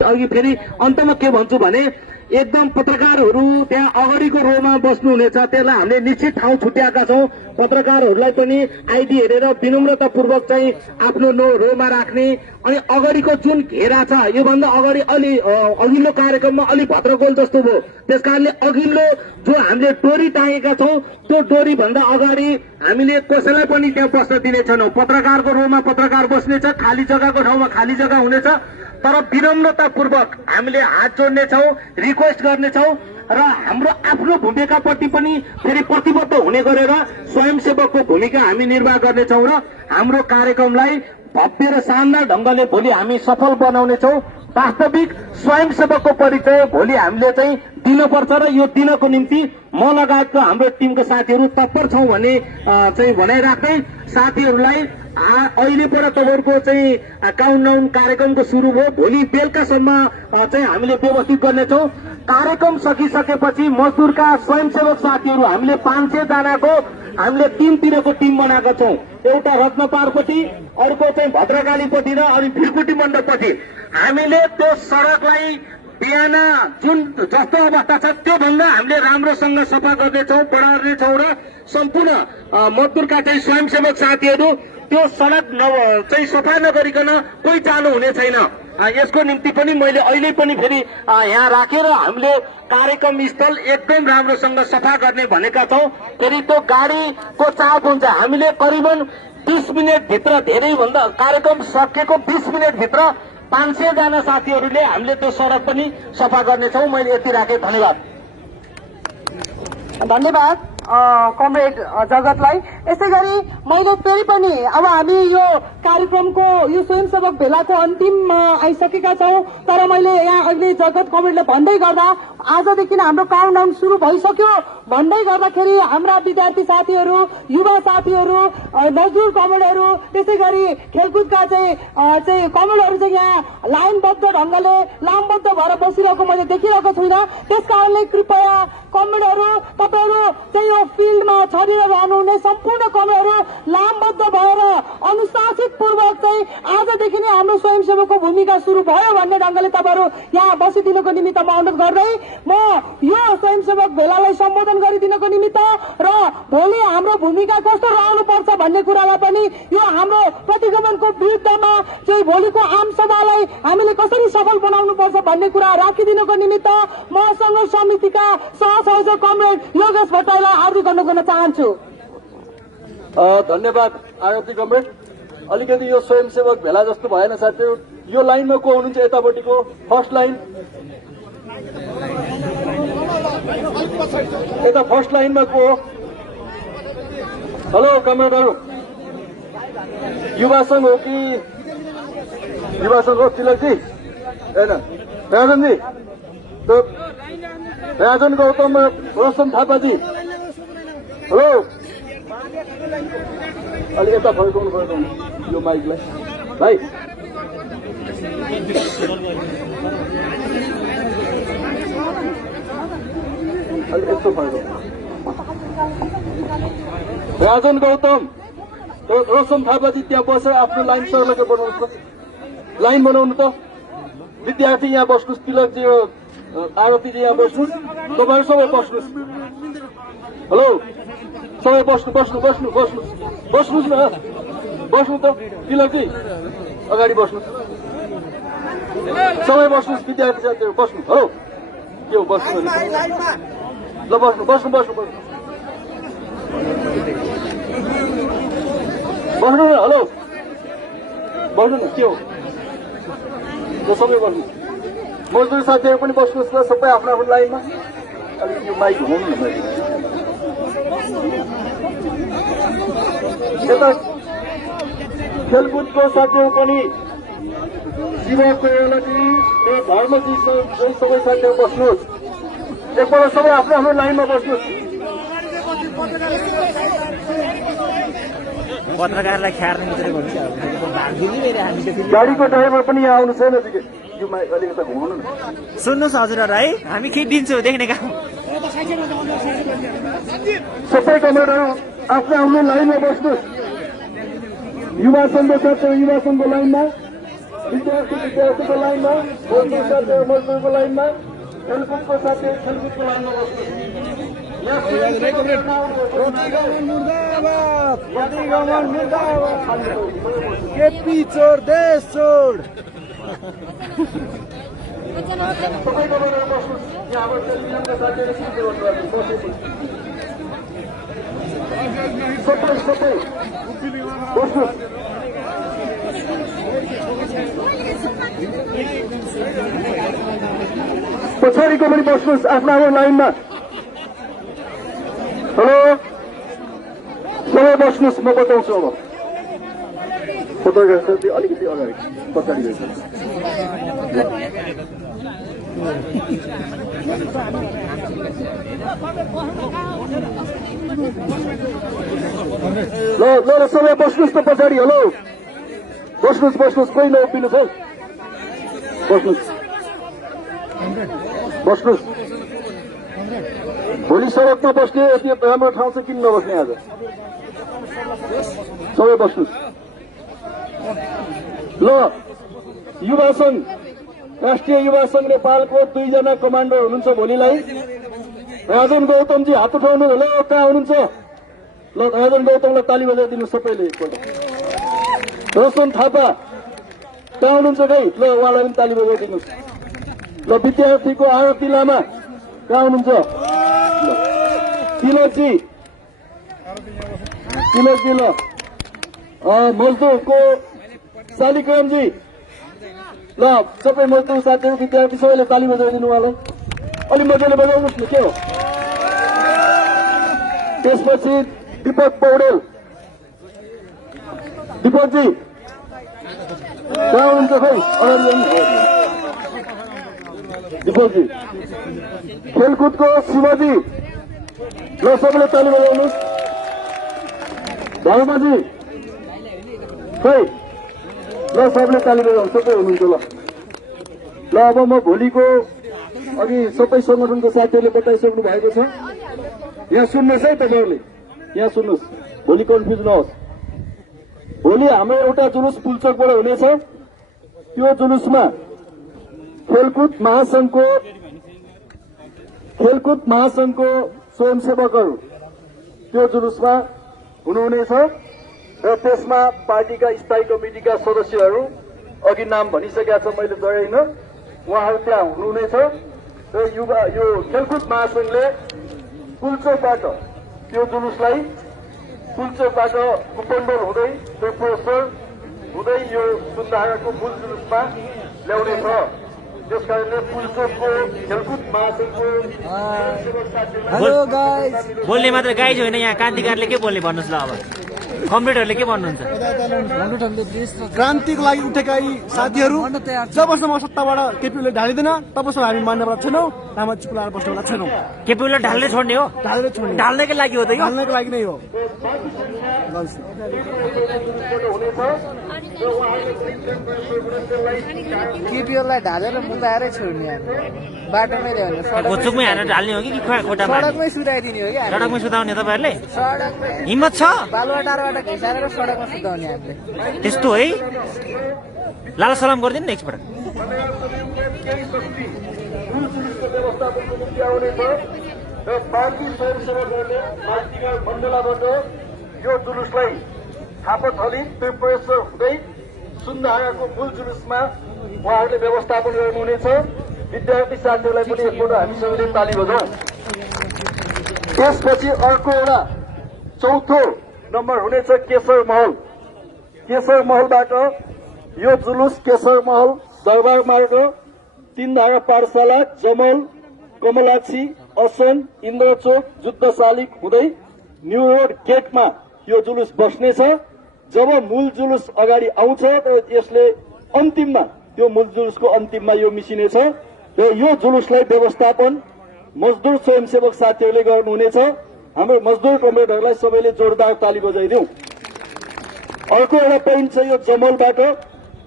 अघि फेरि अन्तमा के भन्छु भने एकदम पत्रकारहरू त्यहाँ अगाडिको रोमा बस्नुहुनेछ, त्यसलाई हामीले निश्चित ठाउँ छुट्याएका छौं। पत्रकारहरूलाई पनि आइडी हेरेर विनम्रतापूर्वक चाहिँ आफ्नो रोमा राख्ने। अनि अगाडिको जुन घेरा छ योभन्दा अगाडि अलि अघिल्लो कार्यक्रममा अलि भद्रगोल जस्तो भयो, त्यसकारणले अघिल्लो जो हामीले डोरी टाँगेका छौं त्यो डोरी भन्दा अगाडि हामीले कसैलाई पनि त्यहाँ बस्न दिने छैनौं। पत्रकारको रोमा पत्रकार बस्नेछ, खाली जग्गाको ठाउँमा खाली जग्गा हुनेछ, तर विनम्रतापूर्वक हामीले हात जोड्नेछौं, रिक्वेस्ट गर्नेछौं र हाम्रो आफ्नो भूमिकाप्रति पनि फेरि प्रतिबद्ध हुने गरेर स्वयंसेवकको भूमिका हामी निर्वाह गर्नेछौं र हाम्रो कार्यक्रमलाई भव्य र शानदार ढंगले भोलि हामी सफल बनाउनेछौं। वास्तविक स्वयंसेवकको परिचय भोलि हामीले चाहिँ दिनुपर्छ र यो दिनको निम्ति म लगायतको हाम्रो टिमको साथीहरू तत्पर छौं भन्ने चाहिँ भनाइराख्दै साथीहरूलाई अहिलेबाट तपाईँहरूको चाहिँ काउन्टडाउन कार्यक्रमको सुरु भयो। भोलि बेलुकासम्म चाहिँ हामीले व्यवस्थित गर्नेछौं। कार्यक्रम सकिसकेपछि मजदुरका स्वयंसेवक साथीहरू हामीले 500 जनाको हामीले तीनतिरको टिम बनाएका छौं। एउटा रत्नपारपट्टि, अर्को चाहिँ भद्रकालीपट्टि र अनि भिरकुटी मण्डपपट्टि। हामीले त्यो सड़कलाई बिहान जुन जस्तो अवस्था छ त्यो भन्दा हामीले राम्रोसँग सफा गर्नेछौं, बढार्नेछौं र सम्पूर्ण मजदुरका चाहिँ स्वयंसेवक साथीहरू त्यो सड़क चाहिँ सफा नगरिकन कोही चालु हुने छैन। यसको निम्ति पनि मैले अहिले पनि फेरि यहाँ राखेर हामीले कार्यक्रम स्थल एकदम राम्रोसँग सफा गर्ने भनेका छौं। फेरि त्यो गाडीको चाप हुन्छ, हामीले करिबन 20 मिनट भित्र, धेरै भन्दा कार्यक्रम सकेको 20 मिनट भित्र 500 जना साथीहरूले हामीले त्यो सड़क पनि सफा गर्नेछौं। मैले यति राखे, धन्यवाद। धन्यवाद कमरेड जगतलाई। यसै गरी मैले फेरि पनि अब हामी यो कार्यक्रमको यो स्वयंसेवक भेलाको अन्तिममा आइसकेका छौं, तर मैले यहाँ अहिले जगत कमरेडले भन्दै गर्दा आजदेखि हाम्रो काउन्टडाउन सुरु भइसक्यो भन्दै गर्दाखेरि हाम्रा विद्यार्थी साथीहरू, युवा साथीहरू, मजदुर कमरेडहरू, त्यसै गरी खेलकुदका चाहिँ कमरेडहरू चाहिँ यहाँ लाइनबद्ध ढंगले लामबद्ध भएर बसिरहेको मैले देखिरहेको छुइनँ। त्यसकारणले कृपया कमरेडहरू तपाईहरू चाहिँ यो फिल्डमा छरिएर रहनुहुने सम्पूर्ण कमरेडहरू लामबद्ध भएर अनुशासित पूर्वक चाहिँ आजदेखि नै हाम्रो स्वयंसेवकको भूमिका सुरु भयो भन्ने ढंगले तपाईहरू यहाँ बसिदिनको निमित्त म अनुरोध गर्दै म यो स्वयंसेवक भेलालाई सम्बोधन गरिदिनको निमित्त र भोलि हाम्रो भूमिका कस्तो रहनुपर्छ भन्ने कुरालाई पनि यो हाम्रो प्रतिगमनको विरुद्धमा चाहिँ भोलिको आम सभालाई हामीले कसरी सफल बनाउनुपर्छ भन्ने कुरा राखिदिनको निमित्त म संघ समितिका सहसंयोजक कमरेड योगेश भट्टराईलाई हार्दिक अनुरोध गर्न चाहन्छु। धन्यवाद आरती कमरेड। अलिकति यो स्वयंसेवक भेला जस्तो भएन साथीहरू। यो लाइनमा को हुनुहुन्छ? यतापट्टिको फर्स्ट लाइन, यता फर्स्ट लाइनमा को हो? हेलो कमरेडहरू, युवा संघ हो कि युवा संघ हो? तिलकजी होइन, राजनजी, राजन गौतम, रोशन थापाजी, हेलो। अलि यता फर्काउनु पर्यो यो माइकलाई भाइ। अलि यस्तो फर्काउनु। राजन गौतम, रोशन थापाजी त्यहाँ बसेर आफ्नो लाइन सर्लके बनाउनु, लाइन बनाउनु त। विद्यार्थी यहाँ बस्नुहोस्, तिलकजी आरतीजी यहाँ बस्नुहोस्, तपाईँहरू सबै बस्नुहोस्। हेलो, सबै बस्नुहोस् न, बस्नु त। तिलकजी अगाडि बस्नुहोस्, सबै बस्नुहोस्, विद्यार्थी साथीहरू बस्नु। हेलो, के हो बस्नु? ल बस्नु न। हेलो बस्नु न, के हो? ल सबै बस्नु। मजदुर साथीहरू पनि बस्नुहोस् न, सबै आफ्नो आफ्नो लाइनमा। अलिक यो माइक घुमाउनु न। यता खेलकुदको साथीहरू पनि, जीवनको एउटी धर्मजी सबै साथीहरू बस्नुहोस्। एकपल्ट सबै आफ्नो आफ्नो लाइनमा बस्नुहोस्। पत्रकारलाई ख्यार्ने मात्रै गर्छ। गाडीको ड्राइभर पनि यहाँ आउनु छैन। यो माइक अलिकति घुमाउनु न। सुन्नुहोस् हजुरहरू है, हामी खिचिदिन्छौँ देख्ने काम। सबै कमरेडहरू आफ्नो आफ्नो लाइनमा बस्नुहोस्। युवा संघ साथीहरू युवा संघको लाइनमा, विद्यार्थीको लाइनमा, मजदुर साथीहरू मजदुरको लाइनमा, खेलकुदको साथीहरू खेलकुदको लाइनमा बस्नुहोस्। केपी चोर देश चोर सबैको गरेर बस्नुहोस्। यहाँ अब टेलिभिजनका साथीहरू सिधै गर्नुभएको बसेपछि सबै बस्नुहोस्। पछाडिको पनि बस्नुहोस् आफ्नो आफ्नो लाइनमा। हेलो, सबै बस्नुहोस्, म बताउँछु अब। पत्रकार साथी अलिकति अगाडि पछाडि गएछ। ल सबै बस्नुहोस् त पछाडि। हेलो, बस्नुहोस्, कोही नउभिनुहोस् है। बस्नुहोस्। भोलि सडकमा बस्ने यति राम्रो ठाउँ छ, किन नबस्ने आज? सबै बस्नुहोस्। ल, युवा संघ, राष्ट्रिय युवा संघ नेपालको 2 जना कमान्डर हुनुहुन्छ भोलिलाई। राजन गौतमजी हात उठाउनु। हेलो, कहाँ हुनुहुन्छ? ल, राजन गौतमलाई ताली बजाइदिनु सबैले एकपल्ट। रोशन थापा कहाँ हुनुहुन्छ खै? ल, उहाँलाई पनि ताली बजाइदिनुहोस्। ल, विद्यार्थीको आरती लामा कहाँ हुनुहुन्छ? तिलकजी ल, मजदुरको शालिग्रामजी, ल सबै मजदुर साथीहरू विद्यार्थी सबैले ताली बजाइदिनु उहाँलाई। अलि मजाले बजाउनुहोस् न, के हो? त्यसपछि दीपक पौडेल, दीपकजी कहाँ हुनुहुन्छ खै? दीपकजी। खेलकुदको शिवजी, ल सबैले ताली बजाउनुहोस्। धर्मजी खै? ल सबैले ताली बजाउनु, सबै हुनुहुन्छ। ल अब म भोलिको अघि सबै संगठनको साथीहरूले बताइसक्नु भएको छ। यहाँ सुन्नुहोस् है तपाईँहरूले, यहाँ सुन्नुहोस्, भोलि कन्फ्युज नहोस्। भोलि हाम्रो एउटा जुलुस पुल्चोकबाट हुनेछ। त्यो जुलुसमा खेलकुद महासंघको स्वयंसेवकहरू त्यो जुलुसमा हुनुहुनेछ र त्यसमा पार्टीका स्थायी कमिटिका सदस्यहरू, अघि नाम भनिसकेका छ मैले, जयैन उहाँहरू त्यहाँ हुनुहुनेछ। र यो खेलकुद महासंघले पुल्चोकबाट त्यो जुलुसलाई पुल्चोकबाट कुपण्डोल हुँदै त्रिपुरेश्वर हुँदै यो सुन्दाहाराको मूल जुलुसमा ल्याउनेछ। त्यसकारणले पुल्चोकको खेलकुद महासंघको बोल्ने मात्र गाइज होइन, यहाँ क्रान्तिकारले के बोल्ने भन्नुहोस् ल। अब कमरेडहरूले के भन्नुहुन्छ? क्रान्तिको लागि उठेका यी साथीहरू, जबसम्म सत्ताबाट केपीले ढालिँदैन तबसम्म हामी मान्यबाट छैनौँ, रामा चिपुलाएर बस्नेवाला छैनौँ। केपीले ढाल्दै छोड्ने हो? ढालेर छोड्ने, ढाल्दैकै लागि हो त यो? ढाल्नको लागि नै हो। केपीओलाई ढालेर मुदाएरै छोड्ने बाटोमै ल्याउने, घोचुकमै हालेर ढाल्ने हो कि खोटामा? सडकमै सुताइदिने हो क्या? सडकमै सुताउने तपाईँहरूले सडकमै हिम्मत छ? बालुवाटारबाट घिसारेर सडकमा सुताउने हामीले। त्यस्तो है? लाला सलाम गरिदिनु न एकपल्ट। र पार्टी स्वयंसेवकहरूले पार्टीका मण्डलाबाट यो जुलुसलाई थापाथली त्रिपुरेश्वर हुँदै सुन्दाहाराको मूल जुलुसमा उहाँहरूले व्यवस्थापन गर्नुहुनेछ। विद्यार्थी साथीहरूलाई पनि एकपल्ट हामी सबैले ताली बजाउँ। त्यसपछि अर्को एउटा चौथो नम्बर हुनेछ केशर महल। केशर महलबाट यो जुलुस केशर महल, दरबार मार्ग, 3 धारा पाठशाला, जमल, कमलाक्षी, असन, इन्द्रचोक, जुद्ध शालिग हुँदै न्यू रोड गेटमा यो जुलुस बस्नेछ। जब मूल जुलुस अगाडि आउँछ र यसले अन्तिममा, त्यो मूल जुलुसको अन्तिममा यो मिसिनेछ र यो जुलुसलाई व्यवस्थापन मजदुर स्वयंसेवक साथीहरूले गर्नुहुनेछ। हाम्रो मजदुर कमरेडहरूलाई सबैले जोरदार ताली बजाइदिउँ। अर्को एउटा पोइन्ट छ यो जमलबाट,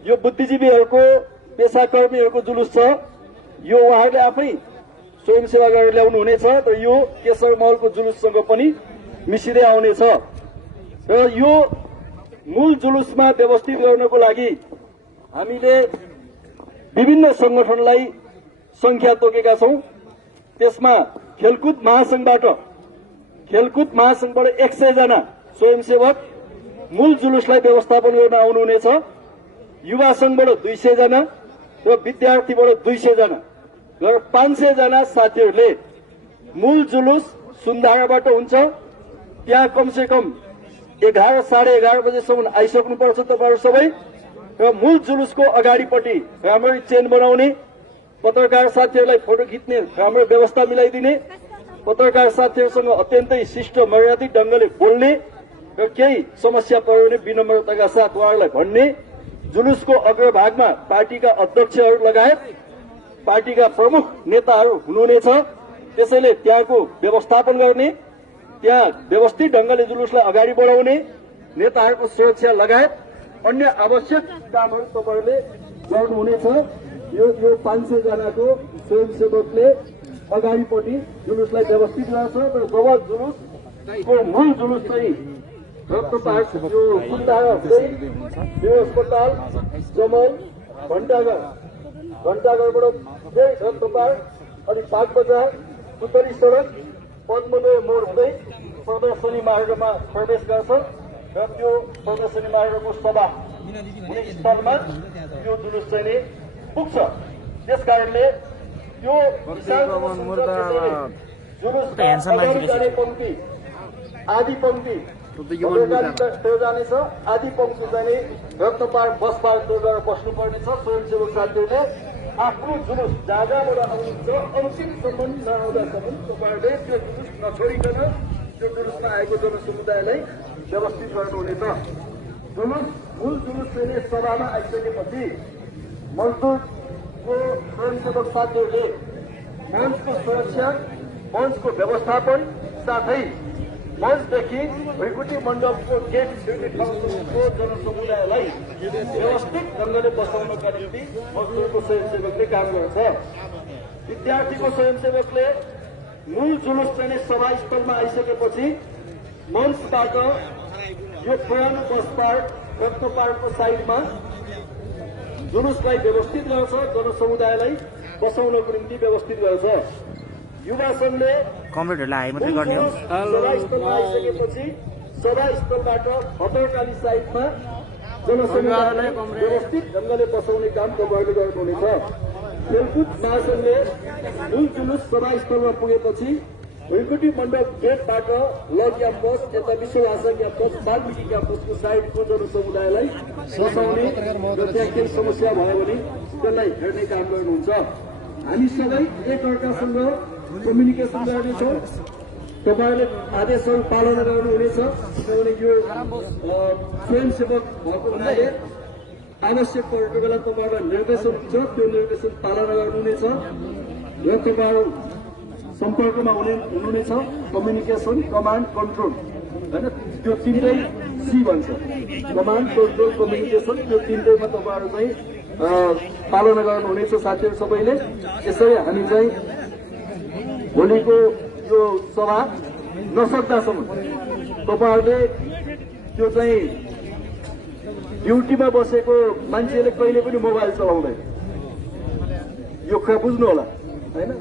यो बुद्धिजीवीहरूको पेसाकर्मीहरूको जुलुस छ। यो उहाँहरूले आफै स्वयंसेवा गरेर ल्याउनुहुनेछ र यो केशर महलको जुलुससँग पनि मिसिँदै आउनेछ। र यो मूल जुलुसमा व्यवस्थित गर्नको लागि हामीले विभिन्न संगठनलाई संख्या तोकेका छौं। त्यसमा खेलकुद महासंघबाट 100 जना स्वयंसेवक मूल जुलुसलाई व्यवस्थापन गर्न आउनुहुनेछ। युवा संघबाट 200 जना र विद्यार्थीबाट 200 जना र 500 जना साथीहरूले मूल जुलुस सुन्धाराबाट हुन्छ। त्यहाँ कमसे कम 11 साढे 11 बजेसम्म आइसक्नुपर्छ तपाईहरु सबै। र मूल जुलुसको अगाडिपट्टि राम्ररी चेन बनाउने, पत्रकार साथीहरूलाई फोटो खिच्ने राम्रो व्यवस्था मिलाइदिने, पत्रकार साथीहरूसँग अत्यन्तै शिष्ट मर्यादित ढंगले बोल्ने र केही समस्या पर्यो भने विनम्रताका साथ उहाँहरूलाई भन्ने, जुलुसको अग्रभागमा पार्टीका अध्यक्षहरू लगायत पार्टीका प्रमुख नेताहरू हुनुहुनेछ। त्यसैले त्यहाँको व्यवस्थापन गर्ने, त्यहाँ व्यवस्थित ढंगले जुलुसलाई अगाडि बढाउने, नेताहरूको सुरक्षा लगायत अन्य आवश्यक कामहरू तपाईहरूले गर्नुहुनेछ। यो 500 जनाको स्वयंसेवकले अगाडिपट्टि जुलुसलाई व्यवस्थित गर्छ र जब जुलुसको मूल जुलुस चाहिँ रक्तपात यो सुन्धारा यो अस्पताल जमल घण्टाघरबाट फेरि रक्तपात अनि पाक बजार उत्तरी सड़क पद्मोदय मोड हुँदै प्रदर्शनी मार्गमा प्रवेश गर्छ र त्यो प्रदर्शनी मार्गको सभा हुने स्थलमा यो जुलुस चाहिँ पुग्छ। त्यसकारणले त्यो जुलुस जाने पंक्ति आदि पंक्ति जानेछ। आदि पंक्ति चाहिँ रत्नपार बस पार्क गएर बस्नुपर्नेछ। स्वयंसेवक साथीहरूले आफ्नो जुलुस जहाँबाट आउनुहुन्छ अन्तिमसम्म नआउँदासम्म तपाईँहरूले त्यो जुलुस नछोडिकन त्यो जुलुसमा आएको जनसमुदायलाई व्यवस्थित गर्नुहुनेछ। मूल जुलुस चाहिँ सभामा आइसकेपछि मजदुरको स्वयंसेवक साथीहरूले मञ्चको सुरक्षा, मञ्चको व्यवस्थापन साथै मञ्चदेखि भैकुटी मण्डपको गेट छेउको ठाउँको जनसमुदायलाई व्यवस्थित ढंगले बसाउनका निम्ति मजदुरको स्वयंसेवकले काम गर्छ। विद्यार्थीको स्वयंसेवकले मूल जुलुस चाहिँ सभास्थलमा आइसकेपछि मञ्चबाट यो पुरानो बस पार्क रत्न पार्कको साइडमा जुलुसलाई व्यवस्थित गर्छ, जनसमुदायलाई बसाउनको निम्ति व्यवस्थित गर्छ। युवा संघले कमरेडहरूलाई हाई मात्रै गर्ने हो। सभास्थलमा आइसकेपछि सभास्थलबाट खतरकाली साइडमा जनसमुदायलाई व्यवस्थित ढंगले बसाउने काम तपाईँहरूले गर्नुहुनेछ। खेलकुद महासंघले मूल जुलुस सभास्थलमा पुगेपछि भैकुटी मण्डप गेटबाट ल क्याम्पस यता विश्वभाषा क्याम्पस बागमती क्याम्पसको साइडको जनसमुदायलाई बसाउने र त्यहाँ केही समस्या भयो भने त्यसलाई हेर्ने काम गर्नुहुन्छ। हामी सबै एकअर्कासँग कम्युनिकेसन गर्नेछौँ। तपाईँहरूले आदेशहरू पालना गर्नुहुनेछ किनभने यो स्वयंसेवक भएको हुनाले आवश्यक परेको बेला तपाईँहरूलाई निर्देशन हुन्छ, त्यो निर्देशन पालना गर्नुहुनेछ र तपाईँहरू सम्पर्कमा हुनुहुनेछ। कम्युनिकेसन, कमान्ड, कन्ट्रोल होइन, त्यो तीनटै सी भन्छ। कमान्ड, कन्ट्रोल, कम्युनिकेसन, त्यो तीनटैमा तपाईँहरू चाहिँ पालना गर्नुहुनेछ साथीहरू सबैले। यसरी हामी चाहिँ भोलिको यो सभा नसक्दासम्म तपाईँहरूले त्यो चाहिँ ड्युटीमा बसेको मान्छेले कहिले पनि मोबाइल चलाउँदैन, यो कुरा बुझ्नु होला होइन।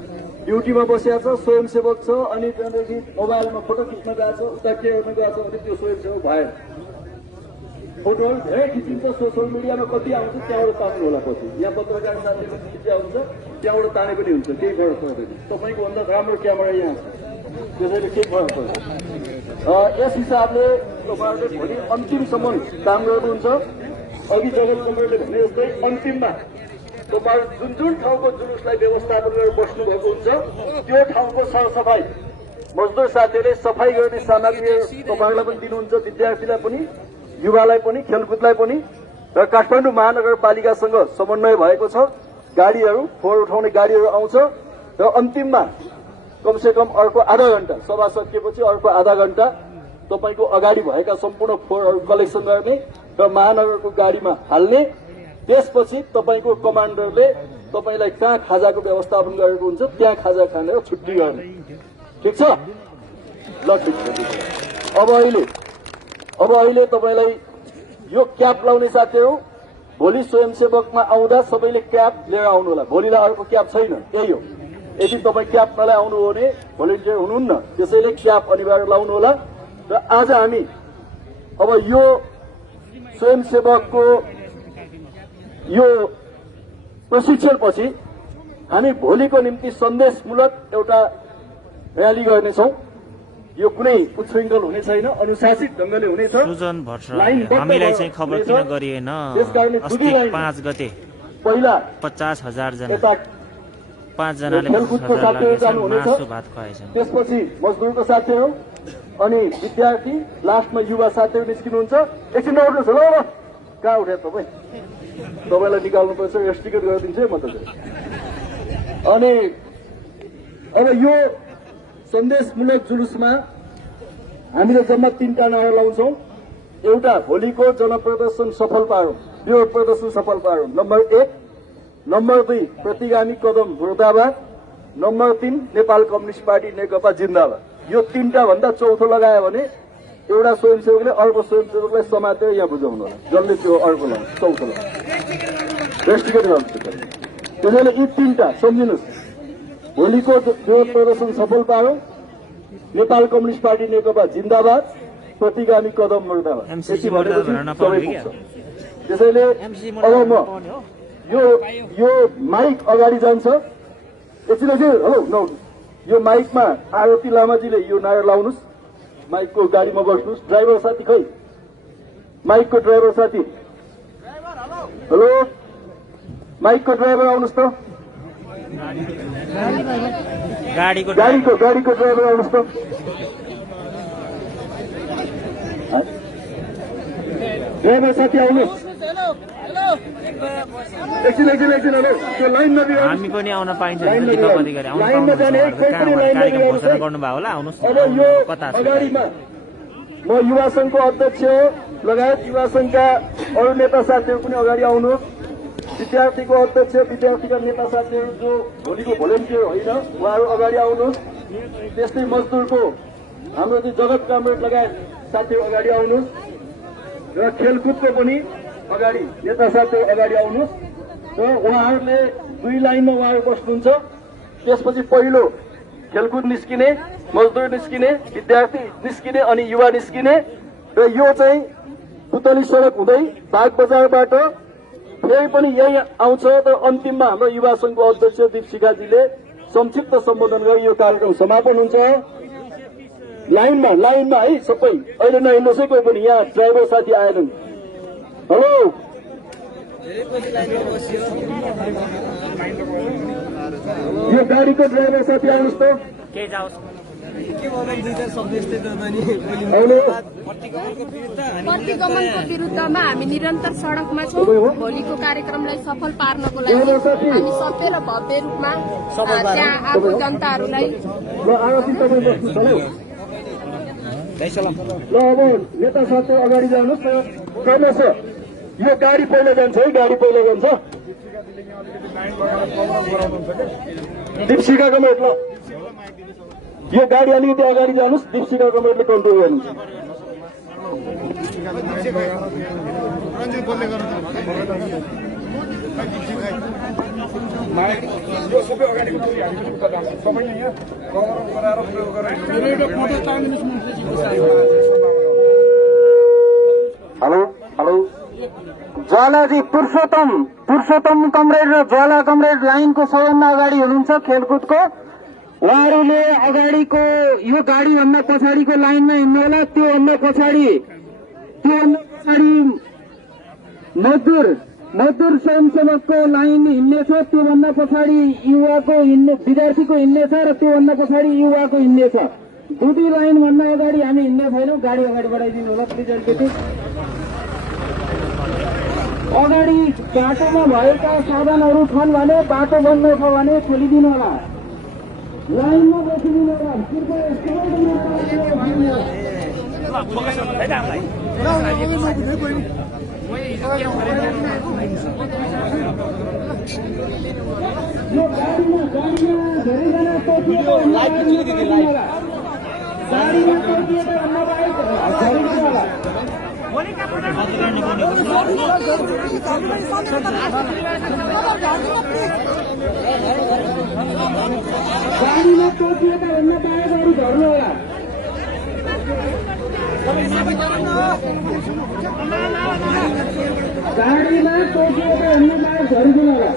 ड्युटीमा बसिया छ, स्वयंसेवक छ अनि त्यहाँदेखि मोबाइलमा फोटो खिच्न गएको छ, उता के गर्न गएको छ भने त्यो स्वयंसेवक भएन। फोटोहरू धेरै खिचिन्छ, सोसियल मिडियामा कति आउँछ त्यहाँबाट तान्नु होला पछि। यहाँ पत्रकार साथीहरू खिचिया हुन्छ त्यहाँबाट ताने पनि हुन्छ, केही फरक पर्दैन। तपाईँको भन्दा राम्रो क्यामेरा यहाँ छ, त्यसैले केही फरक पर्दैन। यस हिसाबले तपाईँहरूले भोलि अन्तिमसम्म काम गर्नुहुन्छ। अघि जगत कमरेडले भने जस्तै अन्तिममा तपाईहरू जुन ठाउँको जुलुसलाई व्यवस्थापन गरेर बस्नु भएको हुन्छ त्यो ठाउँको सरसफाई मजदुर साथीहरूले सफाई गर्ने सामग्री तपाईँहरूलाई पनि दिनुहुन्छ, विद्यार्थीलाई पनि, युवालाई पनि, खेलकुदलाई पनि। र काठमाडौँ महानगरपालिकासँग समन्वय भएको छ। गाडीहरू, फोहोर उठाउने गाडीहरू आउँछ र अन्तिममा कमसे कम अर्को आधा घण्टा, सभा सकिएपछि अर्को आधा घण्टा तपाईँको अगाडि भएका सम्पूर्ण फोहोरहरू कलेक्सन गर्ने र महानगरको गाडीमा हाल्ने। त्यसपछि तपाईँको कमान्डरले तपाईँलाई कहाँ खाजाको व्यवस्थापन गरेको हुन्छ त्यहाँ खाजा खाने र छुट्टी गर्ने। ठिक छ? ल ठिक छ। अब अहिले तपाईँलाई यो क्याप लाउने साथीहरू भोलि स्वयंसेवकमा आउँदा सबैले क्याप लिएर आउनु होला। भोलिलाई अर्को क्याप छैन, यही हो। यदि तपाईँ क्याप नलाई आउनु हो भने भोलिन्टियर हुनुहुन्न, त्यसैले क्याप अनिवार्य लाउनु होला। र आज हामी अब यो स्वयंसेवकको यो प्रशिक्षणपछि हामी भोलिको निम्ति सन्देशमूलक एउटा र्याली गर्नेछौँ। यो कुनै उच्छृङ्खल हुने छैन, अनुशासित ढङ्गले हुनेछ। सुजन भट्टराई, हामीलाई चाहिँ खबर किन गरिएन? अस्ति 5 गते पहिला 50,000 जना, यता 5 जनाले खेलकुदको साथीहरू जानुहुनेछ, मासु भात खुवाएछन्। त्यसपछि मजदुरको साथीहरू अनि विद्यार्थी, लास्टमा युवा साथीहरू निस्किनुहुन्छ। एकछिन नउठ्नुहोस् होला। अब कहाँ उठे तपाईँ? तपाईँलाई निकाल्नुपर्छ, यस टिकट गरिदिन्छु है म त। अनि अब यो सन्देशमूलक जुलुसमा हामीले जम्मा 3टा नारा लाउँछौँ। एउटा, भोलिको जनप्रदर्शन सफल पारौँ, विरोध प्रदर्शन सफल पारौँ। नम्बर 1। नम्बर 2, प्रतिगामी कदम मुर्दाबाद। नम्बर 3, नेपाल कम्युनिस्ट पार्टी नेकपा जिन्दाबाद। यो 3टा भन्दा चौथो लगायो भने एउटा स्वयंसेवकले अर्को स्वयंसेवकलाई समातेर यहाँ बुझाउनु होला, जसले त्यो अर्को लगाउँछ, चौथो लगाउँछ, रेस्टिकेट गर्छ। त्यसैले यी 3टा सम्झिनुहोस्। भोलिको विरोध प्रदर्शन सफल पारौँ, नेपाल कम्युनिस्ट पार्टी नेकपा जिन्दाबाद, प्रतिगामी कदम मुर्दाबाद। यति भनेपछि सबै पुग्छ। त्यसैले अब म यो माइक अगाडि जान्छ। एकछिन हेलो नौ, यो माइकमा आरती लामाजीले यो नारा लाउनुहोस्। माइकको गाडीमा बस्नुहोस्। ड्राइभर साथी खै? माइकको ड्राइभर साथी, हेलो, माइकको ड्राइभर आउनुहोस् त। गाडीको ड्राइभर आउनुहोस् त। ड्राइभर साथी आउनुहोस्। एकछिन हेलो, त्यो लाइनमा हामी पनि आउन पाइन्छ नि? दीपक अधिकारी आउनु पाउनुहुन्छ? कार्यक्रम घोषणा गर्नुभयो होला, आउनुहोस्। अब यो अगाडिमा म युवा संघको अध्यक्ष लगायत युवा संघका अरू नेता साथीहरू पनि अगाडि आउनुहोस्। विद्यार्थीको अध्यक्ष, विद्यार्थीका नेता साथीहरू जो भोलिको भोलिन्टियर होइन, उहाँहरू अगाडि आउनुहोस्। त्यस्तै मजदुरको हाम्रो चाहिँ जगत कामरेड लगायत साथीहरू अगाडि आउनुहोस्। र खेलकुदको पनि अगाडि नेता साथीहरू अगाडि आउनुहोस्। र उहाँहरूले 2 लाइनमा उहाँहरू बस्नुहुन्छ। त्यसपछि पहिलो खेलकुद निस्किने, मजदुर निस्किने, विद्यार्थी निस्किने अनि युवा निस्किने। र यो चाहिँ पुतली सड़क हुँदै बाग बजारबाट फेरि पनि यही आउँछ। र अन्तिममा हाम्रो युवा संघको अध्यक्ष दीपशिखाजीले संक्षिप्त सम्बोधन गरी यो कार्यक्रम समापन हुन्छ। लाइनमा है सबै। अहिले नहिँड्नुहोस् है कोही पनि, यहाँ ड्राइभर साथी आएनन्। हेलो, यो गाडीको ड्राइभर साथी आउनुहोस् त। के जाओस्? प्रतिगमनको विरुद्धमा हामी निरन्तर सड़कमा छौँ। भोलिको कार्यक्रमलाई सफल पार्नको लागि हामी सत्य र भव्य रूपमा त्यहाँ आएको जनताहरूलाई ल अब नेता साथी अगाडि जानुहोस् न। क्रमशः यो गाडी पहिला जान्छ है, गाडी पहिला जान्छ। दीपशिखा कमरेड, ल यो गाडी अलिकति अगाडि जानुहोस्। दीपशिखा कमरेडले कन्ट्रोल गर्नुहुन्छ। हेलो ज्वालाजी, पुरुषोत्तम कमरेड र ज्वाला कमरेड लाइनको सबैभन्दा अगाडि हुनुहुन्छ खेलकुदको। उहाँहरूले अगाडिको यो गाडीभन्दा पछाडिको लाइनमा हिँड्नु होला। त्योभन्दा पछाडि मजदुर स्वयंसेवकको लाइन हिँड्नेछ। त्योभन्दा पछाडि विद्यार्थीको हिँड्नेछ र त्योभन्दा पछाडि युवाको हिँड्नेछ। 2 लाइनभन्दा अगाडि हामी हिँड्ने छैनौँ। गाडी अगाडि बढाइदिनु होला प्लिज। अलिकति अगाडि बाटोमा भएका साधनहरू छन् भने, बाटो बन्द छ भने खोलिदिनु होला। लाइनमा बसिदिनु होला। यो गाडीमा धेरैजना तोकिएको गाडीमा तोकिएको होला। गाडीमा टोकिएका हुन्न बाहेकहरू झर्नु होला। गाडीमा टोकिएका हुन्न बाहेक झरिदिनु होला।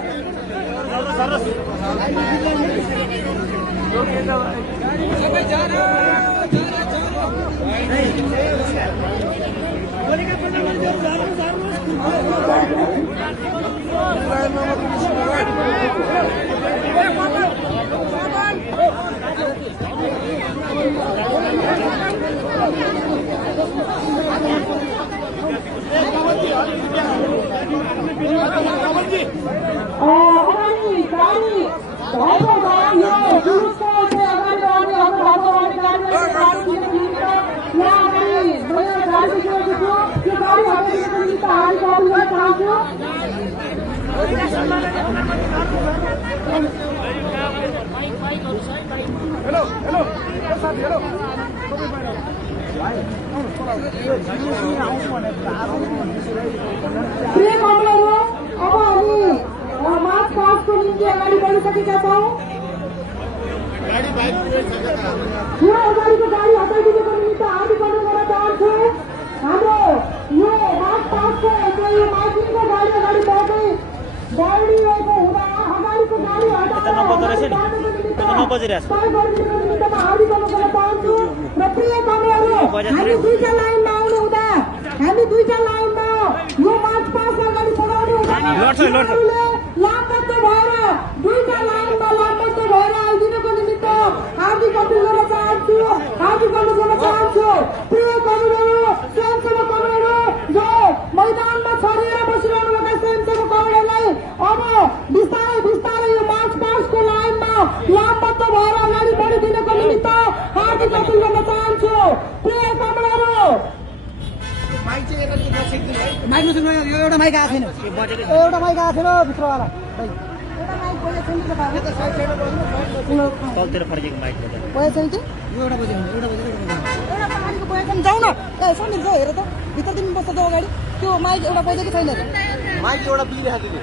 अब हामी मार्च पासको निम्ति अगाडि बढिसकेका छौँ। यो अगाडिको गाडी हटाइदिनुको निमित्त हामी गर्न चाहन्छु। हाम्रो यो मार्च पासको यो मार्चिङको गाडी अगाडि बढिरहेको हुँदा अगाडिको गाडी हटाइदिनुको निमित्त हामी गर्न चाहन्छु। र प्रिय कविहरू, हामी दुईटा लाइनमा आउने हुँदा हामी दुईटा लाइनमा यो मार्च पास अगाडि बढाउने हुँदा लामबद्ध भएर दुईटा लाइनमा लामबद्ध भएर आइदिनुको निमित्त हार्दिक अपील गर्न चाहन्छु। हार्दिक अनुरोध गर्न चाहन्छु। प्रिय कविहरू, स्वयंसेवक कविहरू जो मैदानमा छरिएर बसिरहनुभएका स्वयंसेवक कविहरूलाई अब बिस्तारै बिस्तारै यो मार्च पासको लाइनमा लामबद्ध भएर अगाडि बढिदिनुको निमित्त हार्दिक अपील गर्न चाहन्छु। प्रिय कविहरू, एउटा माइक आएको छैन, एउटा माइक आएको छैन भित्रवाला तलतिर फर्केको माइक बजेको छैन त्यो एउटा बजेको एउटा पछाडिको बजेको जाउँ न। ए समीर जाऊ, हेर त भित्र दिनु बस्छ त अगाडि त्यो माइक एउटा बजेको छैन। माइक एउटा बिग्रिरहेको थियो।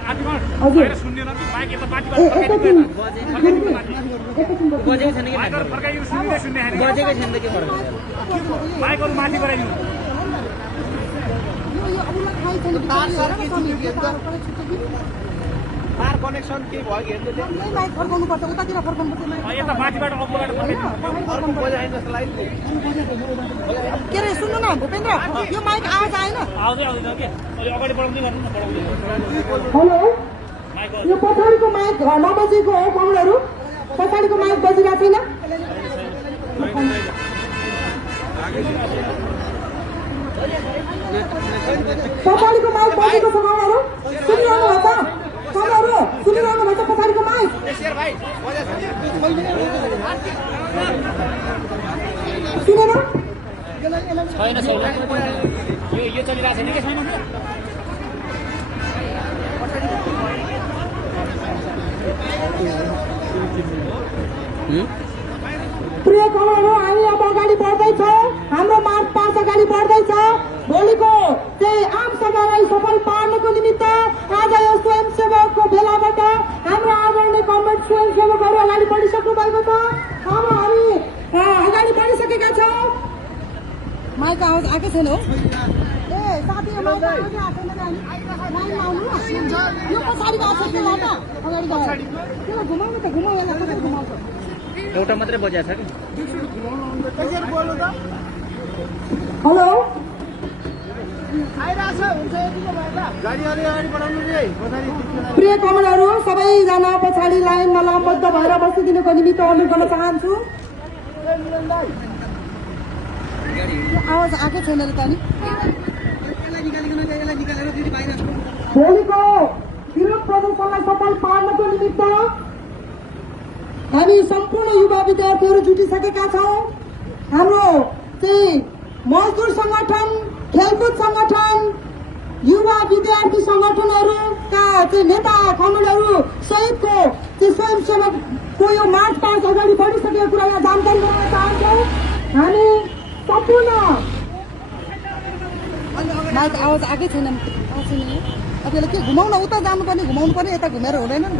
बजेको छैन कि बजेकै छैन त के फरक माइकहरू माथि गराइदिनु। तार कनेक्सन के भयो कि हेर्नु माइक फर्काउनुपर्छ, उतातिर फर्काउनुपर्छ। यता माथिबाट अग्लोबाट अर्को बजाइन जस्तो लाग्यो। के अरे सुन्नु न भूपेन्द्र, यो माइक आवाज आएन। आउँदैन के अलि अगाडि बढाउँदै गर्नु न बढाउँदै। हेलो, यो पछाडिको माइक नबजेको हो कमलहरू, पछाडिको माइक बजिरहेको छैन। पछाडिको माइक बजेको छ कमलहरू, सुनिरहनु भएको छ? कमलहरू सुनिरहनु भएको पछाडिको माइक? सुनेन? छैन छैन यो चलिरहेको छैन कि छैन। प्रिय कमलहरू, हामी अब अगाडि बढ्दैछौँ। हाम्रो मार्च पास अगाडि बढ्दैछ। भोलिको चाहिँ आम सभालाई सफल पार्नको निमित्त आज यो स्वयंसेवकको भेलाबाट हाम्रो आदरणीय कमरेड स्वयंसेवकहरू अगाडि बढिसक्नु भएको छ। अब हामी अगाडि बढिसकेका छौँ। माइक आवाज आएकै छैन हो? ए साथी, यो माइक आवाज आएको छैन। लाइनमा आउनु न, यो पछाडिको आएको छ अगाडि त्यसलाई घुमाउनु त, घुमाउ, यसलाई कसरी घुमाउँछ? एउटा मात्रै बजाएको छ कि। हेलो, प्रिय कमलहरू, सबैजना पछाडि लाइनमा लामबद्ध भएर बसिदिनुको निमित्त अनुरोध गर्न चाहन्छु। आवाज आएकै छैन त नि। भोलिको विरोध प्रदर्शनलाई सफल पार्नको निमित्त हामी सम्पूर्ण युवा विद्यार्थीहरू जुटिसकेका छौँ। हाम्रो चाहिँ मजदुर संगठन, खेलकुद संगठन, युवा विद्यार्थी संगठनहरूका चाहिँ नेता कमलहरू सहितको चाहिँ स्वयंसेवकको यो मार्च पास अगाडि बढिसकेको कुरा यहाँ जानकारी गराउन चाहन्छौँ। हामी सम्पूर्ण माइक आवाज आएकै छैन अब यसले के घुमाउन उता जानुपर्ने घुमाउनु पर्ने यता घुमेर हुँदैन नि त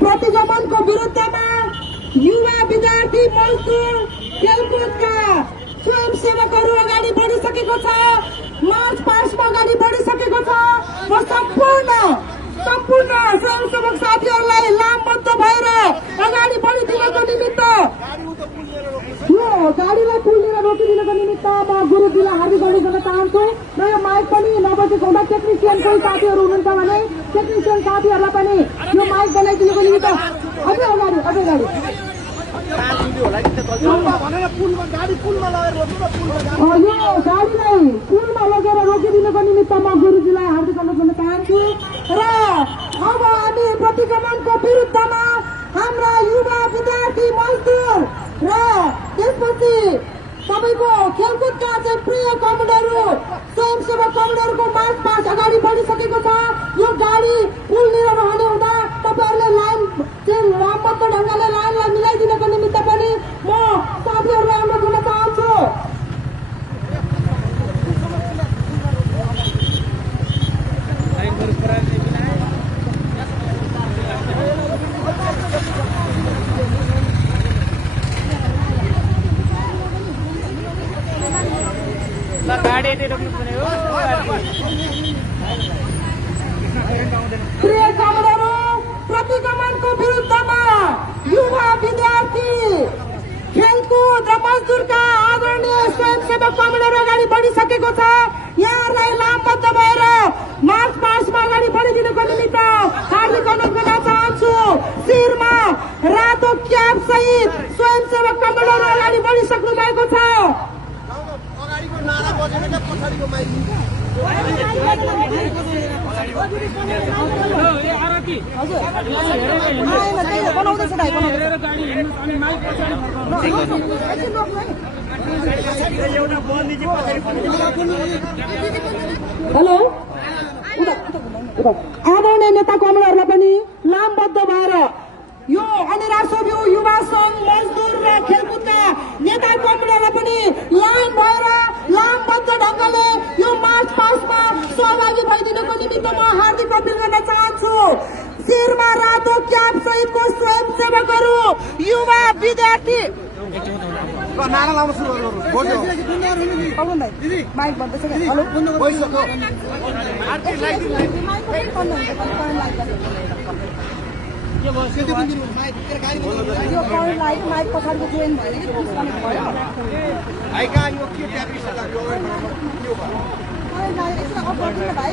प्रतिगमनको विरुद्धमा युवा विद्यार्थी मजदुर खेलकुदका स्वयंसेवकहरू अगाडि बढिसकेको छ मार्च पास्टमा अगाडि बढिसकेको छ म सम्पूर्ण स्वयंसेवक साथीहरूलाई लामबद्ध भएर अगाडि बढिदिनको निमित्त यो गाडीलाई पुल्नेर रोकिदिनको निमित्त म गुरुजीलाई हार्दिक अनुरोध गर्न चाहन्छु र यो माइक पनि नबजेको हुँदा टेक्निसियन कोही साथीहरू हुनुहुन्छ भने टेक्निसियन साथीहरूलाई पनि यो माइक बनाइदिनुको निमित्त अझै अगाडि यो गाडीलाई पुलमा लगेर रोकिदिनुको निमित्त म गुरुजीलाई हार्दिक अनुरोध गर्न चाहन्छु र अब हामी प्रतिगमनको विरुद्धमा हाम्रा युवा विद्यार्थी मजदुर र त्यसपछि तपाईँको खेलकुदका चाहिँ प्रिय कमेन्टहरू स्वयंसेवक कमेन्टहरूको मार्च पास्ट अगाडि बढिसकेको छ यो गाडी पुलनिर रहने हुँदा तपाईँहरूले लाइन चाहिँ रामबद्ध ढङ्गले लाइनलाई मिलाइदिनको निमित्त पनि म साथीहरूलाई अनुरोध गर्न चाहन्छु गाडी रोक्नु पर्ने हो प्रिय कमेन्टहरू प्रतिगमनको विरुद्धमा युवा विद्यार्थी खेलकुद र मजदुरका आदरणीय स्वयंसेवक कमेन्टहरू अगाडि बढिसकेको छ यहाँहरूलाई लामबद्ध भएर मार्च पास्टमा अगाडि बढिदिनुको निमित्त हार्दिक अनुरोध गर्न चाहन्छु शिरमा रातो क्याप सहित स्वयंसेवक कमेन्टहरू अगाडि बढिसक्नु भएको छ हेलो आदरणीय नेता कमलहरूलाई पनि लामबद्ध भएर यो अनि राष्ट्रव्यू युवा सङ्घ मजदुर र खेलकुदका नेता कमलहरूलाई पनि लाइन भएर लामबद्ध ढङ्गले यो मार्च पास्टमा सहभागी भइदिनुको निमित्त म हार्दिक अपील गर्न चाहन्छु शिरमा रातो क्याप सहितको स्वयंसेवकहरू युवा विद्यार्थी नारा लाउन सुरु माइक भन्दैछ हेलो यो करेन्ट लाइट माइक पछाडिको जोइन भएर कि डिस्कनेक्ट भयो करेन्ट लाइट यसमा अफ गरिदिनु भाइ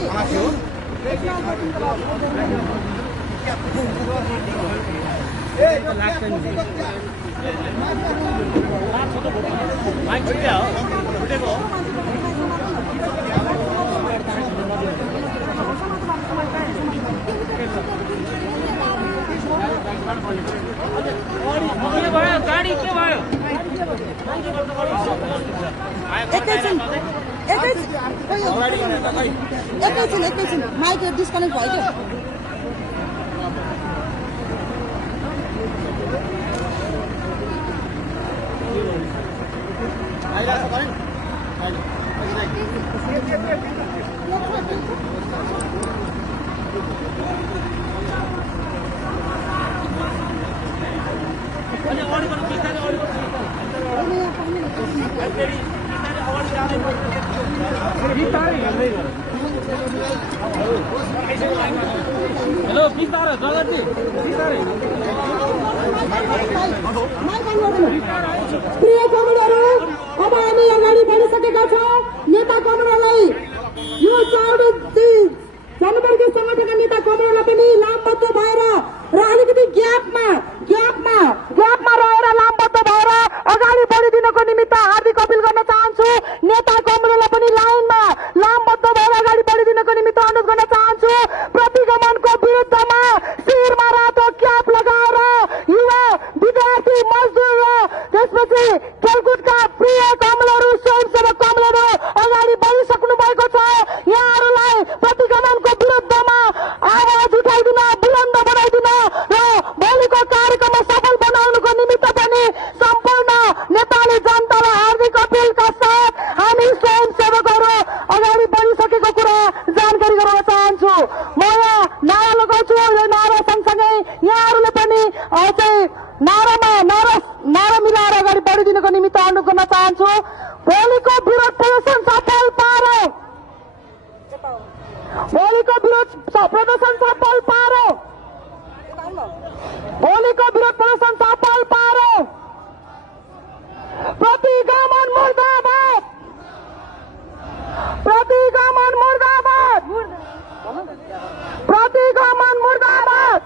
यसमा अफ गरिदिनु माइक छुट्या हो छुटेको हो गाडी के भयो एकैछिन माइक डिस्कनेक्ट भयो क्या हेलो बिस्तारै जगतजी बिस्तारै प्रिय कमेन्टहरू अब हामी अगाडि बढिसकेका छौँ नेता कमेन्टहरूलाई यो जनवर्गीय संगठनका नेता कमेन्टहरूलाई पनि लामबद्ध भएर र अलिकति ग्यापमा रहेर लामबद्ध भएर अगाडि बढिदिनको निमित्त हार्दिक अपील गर्न चाहन्छु नेता कमेन्टहरूलाई पनि लाइनमा लामबद्ध भएर अगाडि बढिदिनको निमित्त अनुरोध गर्न चाहन्छु प्रतिगमनको विरुद्धमा शिरमा रातो क्याप लगाएर युवा विद्यार्थी मजदुर र त्यसपछि खेलकुदका प्रिय कमलहरू स्वयंसेवक कमलहरू अगाडि बढिसक्नु भएको छ यहाँहरूलाई प्रतिगमनको विरुद्धमा आवाज उठाइदिन बुलन्द बनाइदिन स्वयंसेवकहरू अगाडि बढिसकेको कुरा जानकारी गराउन चाहन्छु। म यहाँ नारा लगाउँछु। यो नारा सँगसँगै यहाँहरूले पनि चाहिँ नारा मिलाएर अगाडि बढिदिनको निमित्त अनुरोध गर्न चाहन्छु। भोलिको विरोध प्रदर्शन सफल पारौँ। भोलिको विरोध प्रदर्शन सफल पारौँ। भोलिको विरोध प्रदर्शन सफल पारौँ। प्रतिगमन मुर्दाबाद। प्रतिगमन मुर्दाबाद। प्रतिगमन मुर्दाबाद।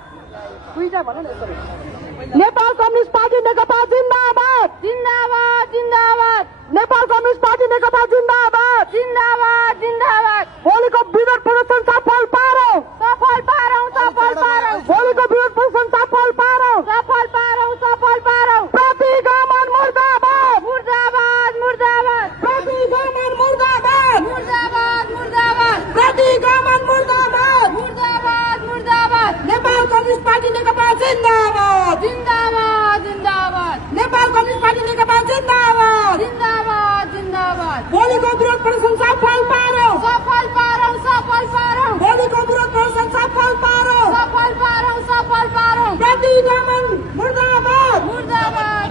नेपाल कम्युनिस्ट पार्टी नेकपा जिन्दाबाद। जिन्दाबाद जिन्दाबाद। नेपाल कम्युनिस्ट पार्टी नेकपा जिन्दाबाद। जिन्दाबाद जिन्दाबाद। भोलिको विरोध प्रदर्शन सफल पारौँ। सफल पारौँ। सफल पारौँ। भोलिको विरोध प्रदर्शन सफल पारौँ। सफल पारौँ। सफल पारौँ। प्रतिगमन मुर्दाबाद। मुर्दाबाद मुर्दाबाद। प्रतिगमन मुर्दाबाद। मुर्दाबाद मुर्दाबाद। प्रतिगमन मुर्दाबाद। मुर्दाबाद मुर्दाबाद। नेपाल कम्युनिस्ट पार्टी नेकपा जिन्दाबाद। जिन्दाबाद जिन्दाबाद। नेपाल कम्युनिस्ट पार्टी नेकपा जिन्दाबाद। जिन्दाबाद जिन्दाबाद। भोलिको विरोध प्रदर्शन सफल पारौँ। सफल पारौँ। सफल पारौँ। भोलिको विरोध प्रदर्शन सफल पारौँ। सफल पारौँ। सफल पारौँ। प्रतिगमन मुर्दाबाद। मुर्दाबाद।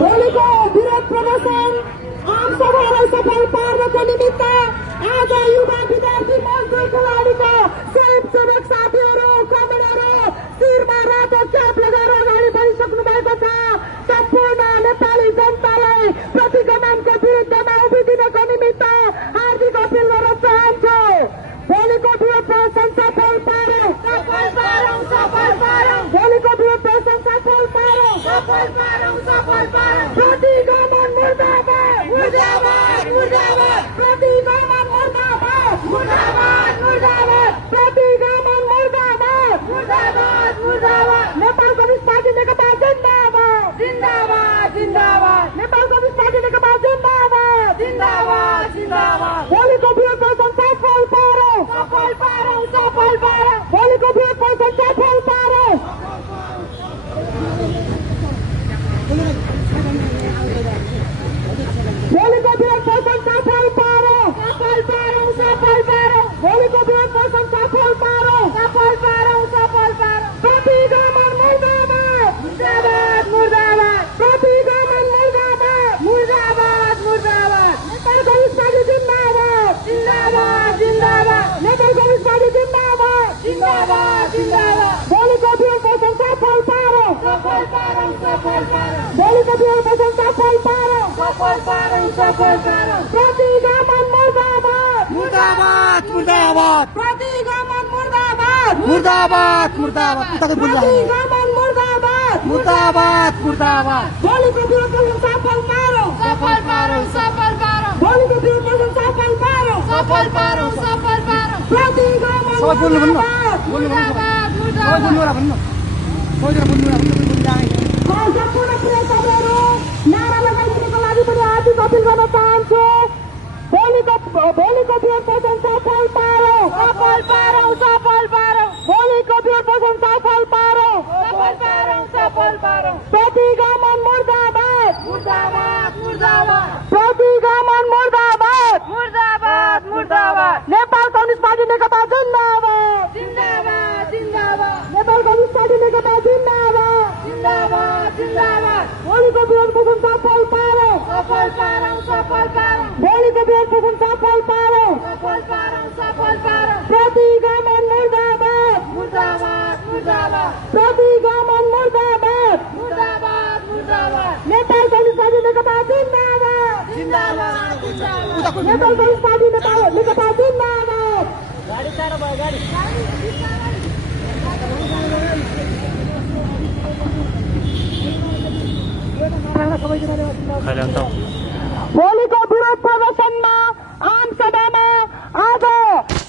भोलिको विरोध प्रदर्शन आमसभालाई सफल पार्नको निमित्त आज युवा विद्यार्थी मजदुर खेलाडीका स्वयंसेवक साथीहरू कमेडहरू शिरमा रातो क्याप लगाएर अगाडि बढिसक्नु भएको छ। सम्पूर्ण नेपाली जनतालाई प्रतिगमनको विरुद्धमा उभिदिनको निमित्त हार्दिक अपिल गर्न चाहन्छु। भोलिको विरोध प्रदर्शन सफल पारौँ। सफल पारौँ। सफल पारौँ। भोलिको विरोध प्रदर्शन सफल पारौँ। सफल पारौँ। सफल पारौँ। प्रतिगमन मुर्दाबाद। मुर्दाबाद मुर्दाबाद। प्रतिगमन मुर्दाबाद। मुर्दाबाद मुर्दाबाद। प्रतिगमन मुर्दाबाद। मुर्दाबाद मुर्दाबाद। नेपाल कम्युनिस्ट पार्टी नेकपा जिन्दाबाद। जिन्दाबाद जिन्दाबाद। नेपाल कम्युनिस्ट पार्टी नेकपा जिन्दाबाद। जिन्दाबाद जिन्दाबाद। भोलिको विरोध प्रदर्शन सफल पारौँ। सफल पारौँ। सफल पारौँ। भोलिको विरोध प्रदर्शन सफल पारौँ। भोलिको विरोध प्रदर्शन सफल पारौँ। सफल पारौँ। सफल पारौँ। भोलिको विरोध प्रदर्शन सफल पारौँ। सफल पारौँ। सफल पारौँ। प्रतिगमन मुर्दाबाद। मुर्दाबाद मुर्दाबाद। प्रतिगमन मुर्दाबाद। मुर्दाबाद मुर्दाबाद। नेपाल कम्युनिस्ट पार्टी जिन्दाबाद। जिन्दाबाद जिन्दाबाद। नेपाल कम्युनिस्ट पार्टी जिन्दाबाद। जिन्दाबाद जिन्दाबाद। भोलिको विरोध प्रदर्शन सफल पारौँ। सफल पारौँ। सफल पारौँ। भोलिको विरोध प्रदर्शन सफल पारौँ। सफल पारौँ। सफल पारौँ। प्रतिगमन मुर्दाबाद। मुर्दाबाद मुर्दाबाद। प्रतिगमन मुर्दाबाद। मुर्दाबाद मुर्दाबाद। प्रतिगमन मुर्दाबाद। मुर्दाबाद मुर्दाबाद। भोलिको विरोध प्रदर्शन सफल पारौँ। सफल पारौँ। सफल पारौँ। भोलिको विरोध प्रदर्शन सफल पारौँ। सफल पारौँ। सफल पारौँ। प्रतिगमन मुर्दाबाद। मुर्दाबाद मुर्दाबाद। सम्पूर्ण प्रिय साथीहरू नारा लगाइदिनको लागि पनि हार्दिक अपिल गर्न चाहन्छु। भोलिको विरोध प्रदर्शन सफल पारौँ। सफल पारौँ। सफल पारौँ। भोलिको विरोध प्रदर्शन सफल पारौँ। सफल पारौँ। सफल पारौँ। प्रतिगमन मुर्दाबाद। मुर्दाबाद मुर्दाबाद। प्रतिगमन मुर्दाबाद। मुर्दाबाद मुर्दाबाद। नेपाल कम्युनिस्ट पार्टी नेकपा जिन्दाबाद। जिन्दाबाद जिन्दाबाद। नेपाल कम्युनिस्ट पार्टी नेकपा जिन्दाबाद। जिन्दाबाद जिन्दाबाद। भोलिको विरोध प्रदर्शन सफल पारौँ। सफल पारौँ। सफल पारौँ। भोलिको विरोध प्रदर्शन सफल पारौँ। सफल पारौँ। सफल पारौँ। प्रतिगमन मुर्दाबाद। मुर्दाबाद मुर्दाबाद। प्रतिगमन मुर्दाबाद। मुर्दाबाद मुर्दाबाद। नेपाल कम्युनिस्ट पार्टी नेकपा जिन्दाबाद। जिन्दाबाद जिन्दाबाद। नेपाल कम्युनिस्ट पार्टी नेकपा जिन्दाबाद। गाडी सारा भयो गाडी। भोलिको विरोध प्रदर्शनमा आम सभामा आज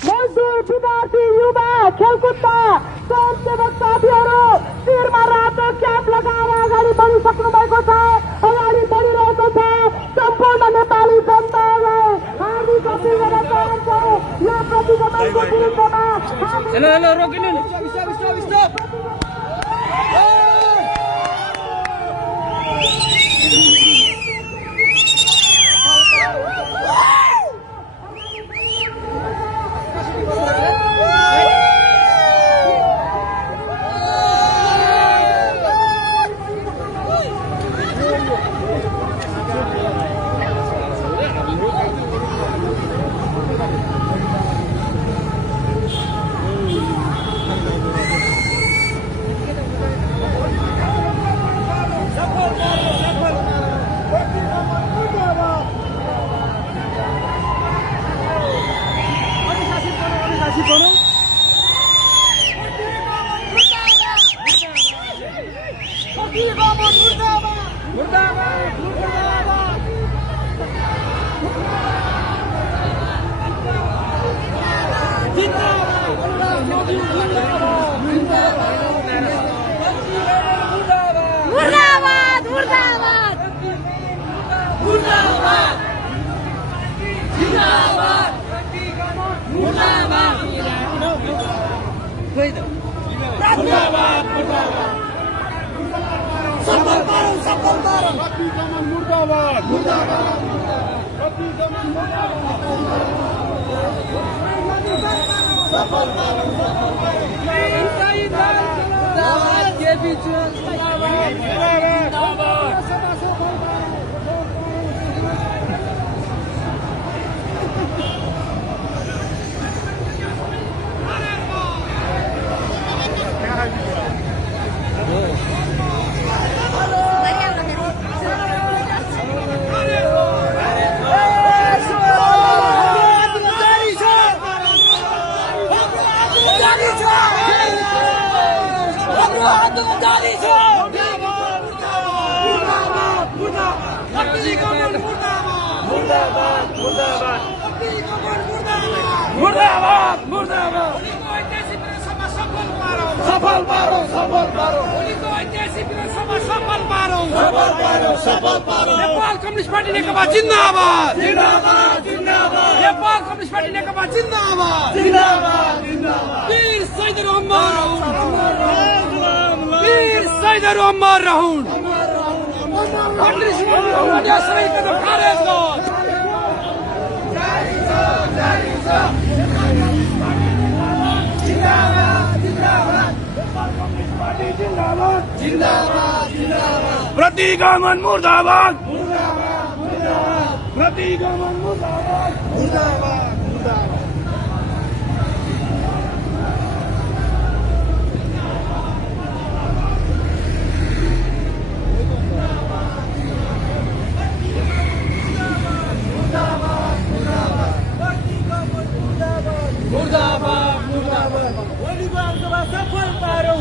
मजदुर विद्यार्थी युवा खेलकुदका स्वयंसेवक साथीहरू शिरमा रातो क्याप लगाएर अगाडि बढिसक्नु भएको छ। अगाडि बढिरहेको छ। सम्पूर्ण नेपाली जनतालाई हार्दिक अपिल कमलको विरुद्धमा हेलो रोकिनु नि नेपाल कम्युनिस्ट पार्टी नेकपा जिन्दाबाद जिन्दाबाद जिन्दाबाद नेपाल कम्युनिस्ट पार्टी नेकपा जिन्दाबाद जिन्दाबाद जिन्दाबाद वीर शहीदहरू अमर रहून् वीर शहीदहरू अमर रहून् शहीदहरू खारेज गर्नुहोस् प्रतिगमन मुर्दाबाद प्रतिगमन मुर्दाबाद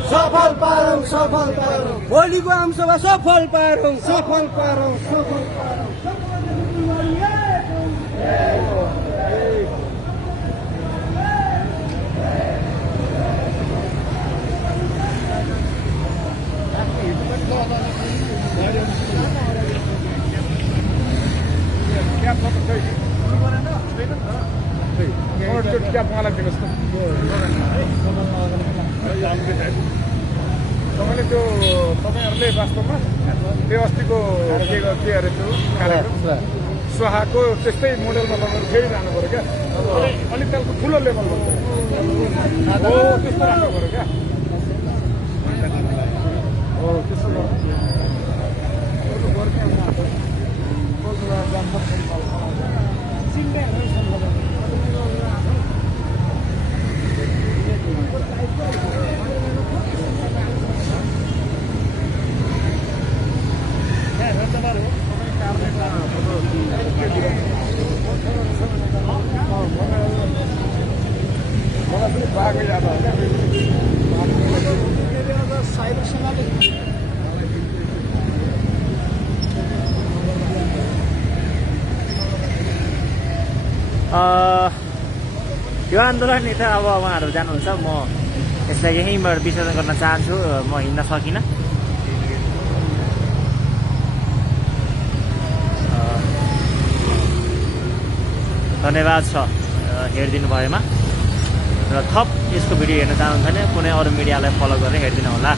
सफल पारौं सफल पारौं भोलिको आमसभा सफल पारौं सफल पारौं सफल पारौं तपाईँले त्यो तपाईँहरूले वास्तवमा त्यो अस्तिको के अरे त्यो कार्यक्रम स्वाहाको त्यस्तै मोडलमा तपाईँहरू फेरि जानु पऱ्यो क्या अलिक त्यसको ठुलो लेभलमा हो त्यस्तो राख्नु पऱ्यो क्या हो त्यस्तो यो आन्दोलन त अब उहाँहरू जानुहुन्छ म यसलाई यहीँबाट विसर्जन गर्न चाहन्छु म हिँड्न सकिनँ धन्यवाद छ हेरिदिनु भएमा र थप यसको भिडियो हेर्न चाहनुहुन्छ भने कुनै अरू मिडियालाई फलो गरेर हेरिदिनु होला।